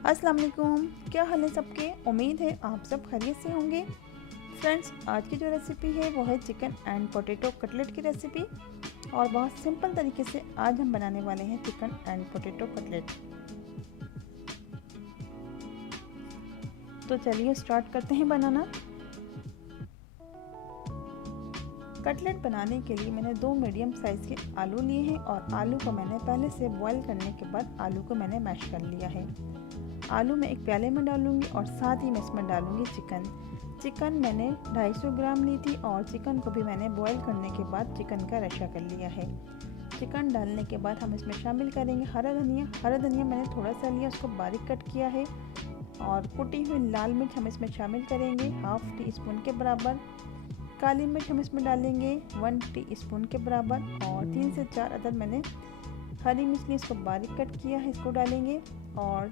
अस्सलाम वालेकुम, क्या हाल है सबके। उम्मीद है आप सब खैरियत से होंगे। फ्रेंड्स, आज की जो रेसिपी है वो है चिकन एंड पोटैटो कटलेट की रेसिपी। और बहुत सिंपल तरीके से आज हम बनाने वाले हैं चिकन एंड पोटैटो कटलेट। तो चलिए स्टार्ट करते हैं बनाना। कटलेट बनाने के लिए मैंने 2 मीडियम साइज़ के आलू लिए हैं और आलू को मैंने पहले से बॉईल करने के बाद आलू को मैंने मैश कर लिया है। आलू मैं एक प्याले में डालूंगी और साथ ही मैं इसमें डालूंगी चिकन मैंने 250 ग्राम ली थी और चिकन को भी मैंने बॉईल करने के बाद चिकन का रशा कर लिया है। चिकन डालने के बाद हम इसमें शामिल करेंगे हरा धनिया मैंने थोड़ा सा लिया, उसको बारीक कट किया है। और कुटी हुई लाल मिर्च हम इसमें शामिल करेंगे 1/2 टीस्पून के बराबर। काली मिर्च हम इसमें डालेंगे 1 टीस्पून के बराबर। और 3 से 4 अदद मैंने हरी मिर्च ली, इसको बारीक कट किया है, इसको डालेंगे। और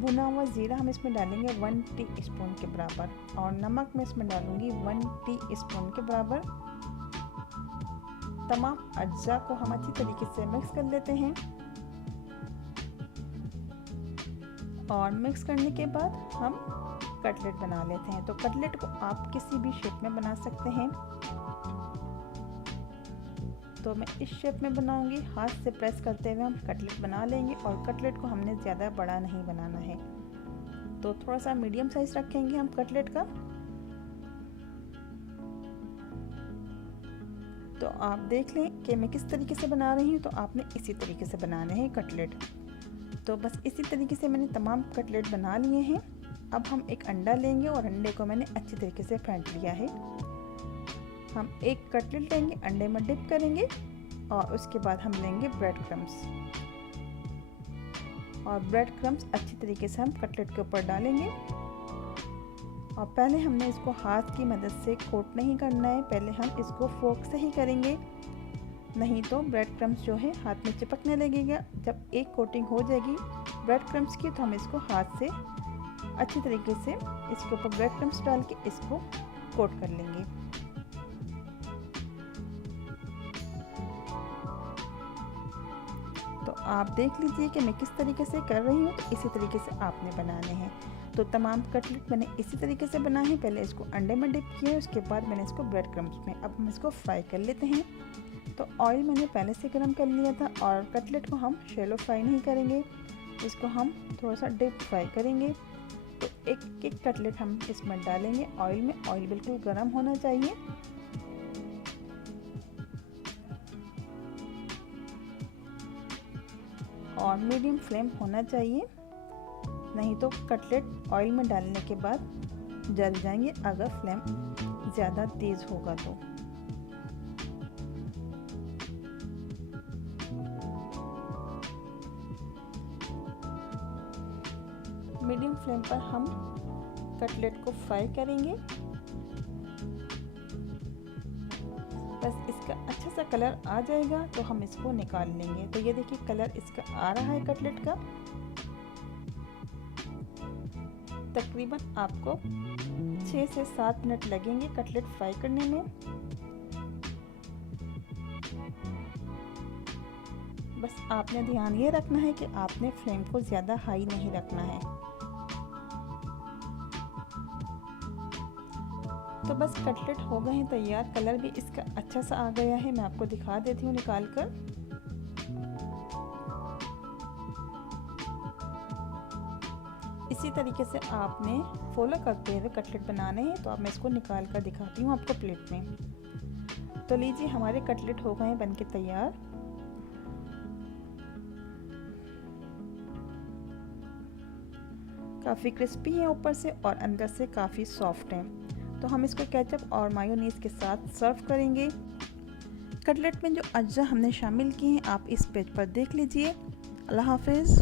भुना हुआ ज़ीरा हम इसमें डालेंगे 1 टीस्पून के बराबर। और नमक मैं इसमें डालूंगी 1 टीस्पून के बराबर। तमाम अज्जा को हम अच्छी तरीके से मिक्स कर लेते हैं। और मिक्स करने के बाद हम कटलेट बना लेते हैं। तो कटलेट को आप किसी भी शेप में बना सकते हैं। तो मैं इस शेप में बनाऊंगी, हाथ से प्रेस करते हुए हम कटलेट बना लेंगे। और कटलेट को हमने ज़्यादा बड़ा नहीं बनाना है, तो थोड़ा सा मीडियम साइज रखेंगे हम कटलेट का। तो आप देख लें कि मैं किस तरीके से बना रही हूँ, तो आपने इसी तरीके से बनाने हैं कटलेट। तो बस इसी तरीके से मैंने तमाम कटलेट बना लिए हैं। अब हम एक अंडा लेंगे और अंडे को मैंने अच्छी तरीके से फेंट लिया है। हम एक कटलेट लेंगे, अंडे में डिप करेंगे और उसके बाद हम लेंगे ब्रेड क्रम्स। और ब्रेड क्रम्स अच्छी तरीके से हम कटलेट के ऊपर डालेंगे। और पहले हमने इसको हाथ की मदद से कोट नहीं करना है, पहले हम इसको फोर्क से ही करेंगे, नहीं तो ब्रेड क्रम्स जो है हाथ में चिपकने लगेगा। जब एक कोटिंग हो जाएगी ब्रेड क्रम्स की, तो हम इसको हाथ से अच्छी तरीके से इसके ऊपर ब्रेड क्रम्स डाल के इसको कोट कर लेंगे। तो आप देख लीजिए कि मैं किस तरीके से कर रही हूँ, तो इसी तरीके से आपने बनाने हैं। तो तमाम कटलेट मैंने इसी तरीके से बनाए हैं। पहले इसको अंडे में डिप किया है, उसके बाद मैंने इसको ब्रेड क्रम्स में। अब हम इसको फ्राई कर लेते हैं। तो ऑयल मैंने पहले से गर्म कर लिया था। और कटलेट को हम शैलो फ्राई नहीं करेंगे, इसको हम थोड़ा सा डीप फ्राई करेंगे। तो एक एक कटलेट हम इसमें डालेंगे ऑयल में। ऑयल बिल्कुल गर्म होना चाहिए। और मीडियम फ्लेम होना चाहिए, नहीं तो कटलेट ऑयल में डालने के बाद जल जाएंगे अगर फ्लेम ज़्यादा तेज़ होगा तो। मीडियम फ्लेम पर हम कटलेट को फ्राई करेंगे। बस इसका अच्छा सा कलर आ जाएगा तो हम इसको निकाल लेंगे। तो ये देखिए कलर इसका आ रहा है कटलेट का। तकरीबन आपको 6 से 7 मिनट लगेंगे कटलेट फ्राई करने में। बस आपने ध्यान ये रखना है कि आपने फ्लेम को ज़्यादा हाई नहीं रखना है। तो बस कटलेट हो गए हैं तैयार। कलर भी इसका अच्छा सा आ गया है, मैं आपको दिखा देती हूँ निकाल कर। इसी तरीके से आपने फॉलो करते हुए कटलेट बनाने हैं। तो अब मैं इसको निकाल कर दिखाती हूँ आपको प्लेट में। तो लीजिए हमारे कटलेट हो गए हैं बनके तैयार। काफ़ी क्रिस्पी है ऊपर से और अंदर से काफ़ी सॉफ्ट है। तो हम इसको केचप और मायोनीज़ के साथ सर्व करेंगे। कटलेट में जो अज्जा हमने शामिल किए हैं आप इस पेज पर देख लीजिए। अल्लाह हाफिज़।